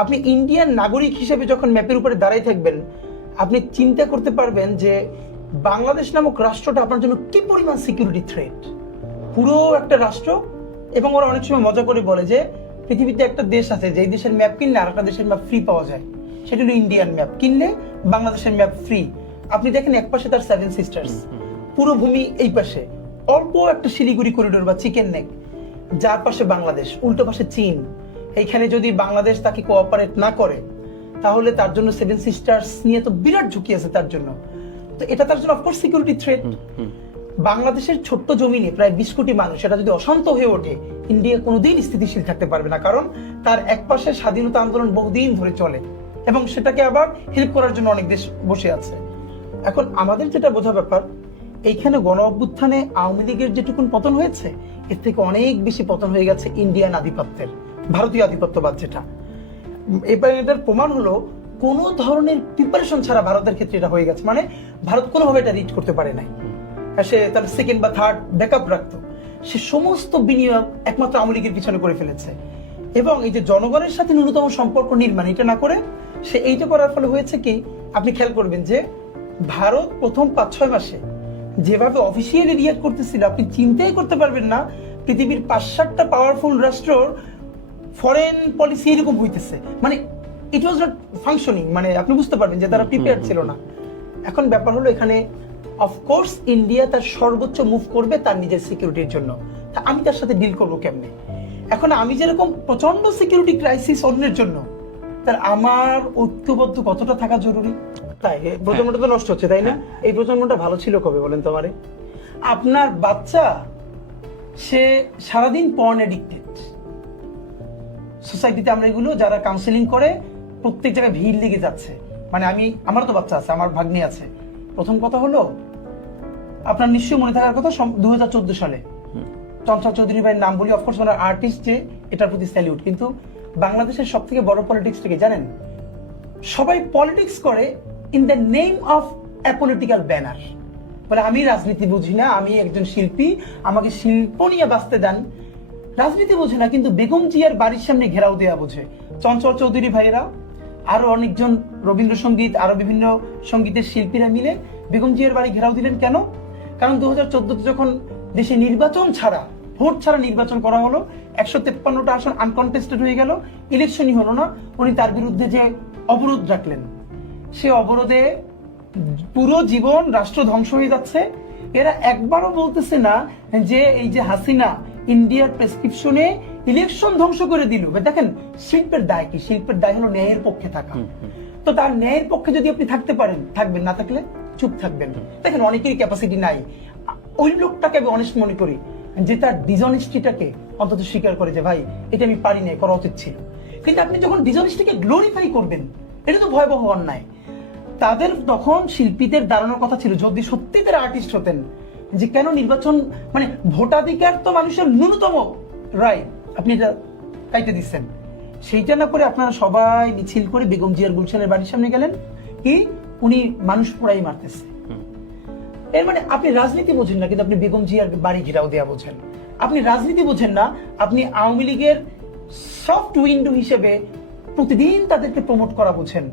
আপনি ইন্ডিয়ান নাগরিক হিসেবে যখন ম্যাপের উপরে দাঁড়াই থাকবেন, আপনি চিন্তা করতে পারবেন যে বাংলাদেশ নামক রাষ্ট্রটা আপনার জন্য কি পরিমাণ সিকিউরিটি থ্রেট। পুরো একটা রাষ্ট্র, এবং ওরা অনেক সময় মজা করে বলে যে পৃথিবীতে একটা দেশ আছে যেই দেশের ম্যাপ কিনলে আর একটা দেশের ম্যাপ ফ্রি পাওয়া যায়, সেটা হলো ইন্ডিয়ান ম্যাপ। কিনলে বাংলাদেশের ম্যাপ ফ্রি। আপনি দেখেন এক পাশে তার 7 সিস্টার্স, পুরো ভূমি এই পাশে অল্প একটা শিলিগুড়ি করিডোর বা চিকেন নেক, যার পাশে বাংলাদেশ, উল্টো পাশে চীন। এইখানে যদি বাংলাদেশ তাকে কোঅপারেট না করে তাহলে তার জন্য 7 সিস্টার্স নিয়ে তো বিরাট ঝুঁকি আছে তার জন্য। তো এটা তার জন্য অফকোর্স সিকিউরিটি থ্রেট। বাংলাদেশের ছোট্ট জমিনে প্রায় 20 কোটি মানুষ, এটা যদি অশান্ত হয়ে ওঠে, ইন্ডিয়া কোনোদিন স্থিতিশীল থাকতে পারবে না, কারণ তার এক পাশে স্বাধীনতা আন্দোলন বহুদিন ধরে চলে এবং সেটাকে আবার হেল্প করার জন্য অনেক দেশ বসে আছে। এখন আমাদের যেটা বোঝা ব্যাপার, এইখানে গণ অভ্যুত্থানে আওয়ামী লীগের যেটুকুন পতন হয়েছে, এর থেকে অনেক বেশি পতন হয়ে গেছে ইন্ডিয়ান আধিপত্যের, ভারতীয় আধিপত্যবাদ যেটা। এবার এটার প্রমাণ হলো কোনো ধরনের প্রিপারেশন ছাড়া ভারতের ক্ষেত্রে এটা হয়ে গেছে। মানে ভারত কোনোভাবে এটা রিড করতে পারে নাই। সে তার সেকেন্ড বা থার্ড ব্যাকআপ রাখতো, সে সমস্ত বিনিয়োগ একমাত্র আওয়ামী লীগের পিছনে করে ফেলেছে। এবং এই যে জনগণের সাথে ন্যূনতম সম্পর্ক নির্মাণ, এটা না করে সে এইটা করার ফলে হয়েছে কি, আপনি খেয়াল করবেন যে ভারত প্রথম 5-6 মাসে যেভাবে অফিসিয়ালি রিয়াক্ট করতেছিল, আপনি চিন্তাই করতে পারবেন না পৃথিবীর 5-7টা পাওয়ারফুল রাষ্ট্রর ফরেন পলিসি এরকম হইতেছে। মানে ইট ওয়াজ নট ফাংশনিং। মানে আপনি বুঝতে পারবেন যে তারা প্রিপেয়ার ছিল না। এখন ব্যাপার হলো এখানে অফকোর্স ইন্ডিয়া তার সর্বোচ্চ মুভ করবে তার নিজের সিকিউরিটির জন্য। তা আমি তার সাথে ডিল করবো কেমনে? এখন আমি যেরকম প্রচন্ড সিকিউরিটি ক্রাইসিস অন্যের জন্য, তার আমার ঐক্যবদ্ধ কতটা থাকা জরুরি। তাই প্রজন্মটা তো নষ্ট হচ্ছে, তাই না? এই প্রজন্মটা ভালো ছিল কবে বলেন তো আমারে? আপনার বাচ্চা সে সারাদিন পর্ন এডিক্টেড। সোসাইটিতে আমরা এগুলো যারা কাউন্সিলিং করে প্রত্যেক জায়গায় ভিড় লেগে যাচ্ছে। মানে আমার তো বাচ্চা আছে, আমার ভাগ্নি আছে। প্রথম কথা হলো, আপনার নিশ্চয়ই মনে থাকার কথা 2014 সালে চঞ্চল চৌধুরী ভাইয়ের নাম বলি, অফকোর্স ওনার আর্টিস্ট, যে এটার প্রতি স্যালিউট। কিন্তু বাংলাদেশের সব থেকে বড় পলিটিক্স থেকে জানেন, সবাই পলিটিক্স করে in the name of a political banner. বলে আমি রাজনীতি বুঝি না, আমি একজন শিল্পী, আমাকে শিল্প নিয়ে বাঁচতে দেন। রাজনীতি বোঝে না, কিন্তু বেগম জিয়ার বাড়ির সামনে ঘেরাও দেওয়া বোঝে। চঞ্চল চৌধুরী ভাইয়েরা, আরো অনেকজন রবীন্দ্রসঙ্গীত, আরো বিভিন্ন সঙ্গীতের শিল্পীরা মিলে বেগম জিয়ার বাড়ি ঘেরাও দিলেন কেন? কারণ 2014-তে যখন দেশে নির্বাচন ছাড়া, ভোট ছাড়া নির্বাচন করা হলো, 153টা আসন আনকনটেস্টেড হয়ে গেল, ইলেকশনই হলো না, উনি তার বিরুদ্ধে যে অবরোধ রাখলেন, সে অবরোধে পুরো জীবন রাষ্ট্র ধ্বংস হয়ে যাচ্ছে। এরা একবারও বলতেছে না যে এই যে হাসিনা ইন্ডিয়ার প্রেসক্রিপশনে ইলেকশন ধ্বংস করে দিল। দেখেন শিল্পের দায় কি? শিল্পের দায় হলো ন্যায়ের পক্ষে থাকা। তো তার ন্যায়ের পক্ষে যদি আপনি থাকতে পারেন থাকবেন, না থাকলে চুপ থাকবেন। দেখেন অনেকেরই ক্যাপাসিটি নাই। ওই লোকটাকে আমি অনেস্ট মনে করি যে তার ডিসঅনেস্টিটাকে অন্তত স্বীকার করে যে ভাই এটা আমি পারি নাই, করা উচিত ছিল। কিন্তু আপনি যখন ডিসঅনেস্টিকে গ্লোরিফাই করবেন, এটা তো ভয়াবহ অন্যায়। তাদের তখন শিল্পীদের দাঁড়ানোর কথা ছিল, যদি সত্যি তারা আর্টিস্ট হতেন, যে কেন নির্বাচন, মানে ভোটাধিকার তো মানুষের ন্যূনতম রাইট, আপনি এটা কাইতে দিচ্ছেন। সেইটা না করে আপনারা সবাই মিছিল করে বেগম জিয়ার গুলশানের বাড়ির সামনে গেলেন, কি উনি মানুষ পোড়াই মারতেছে। এর মানে আপনি রাজনীতি বোঝেন না, কিন্তু আপনি বেগম জিয়ার বাড়ি ঘেরাও দেওয়া বোঝেন। আপনি রাজনীতি বোঝেন না, আপনি আওয়ামী লীগের সফট উইন্ডো হিসেবে প্রতিদিন তাদেরকে প্রমোট করা বোঝেন।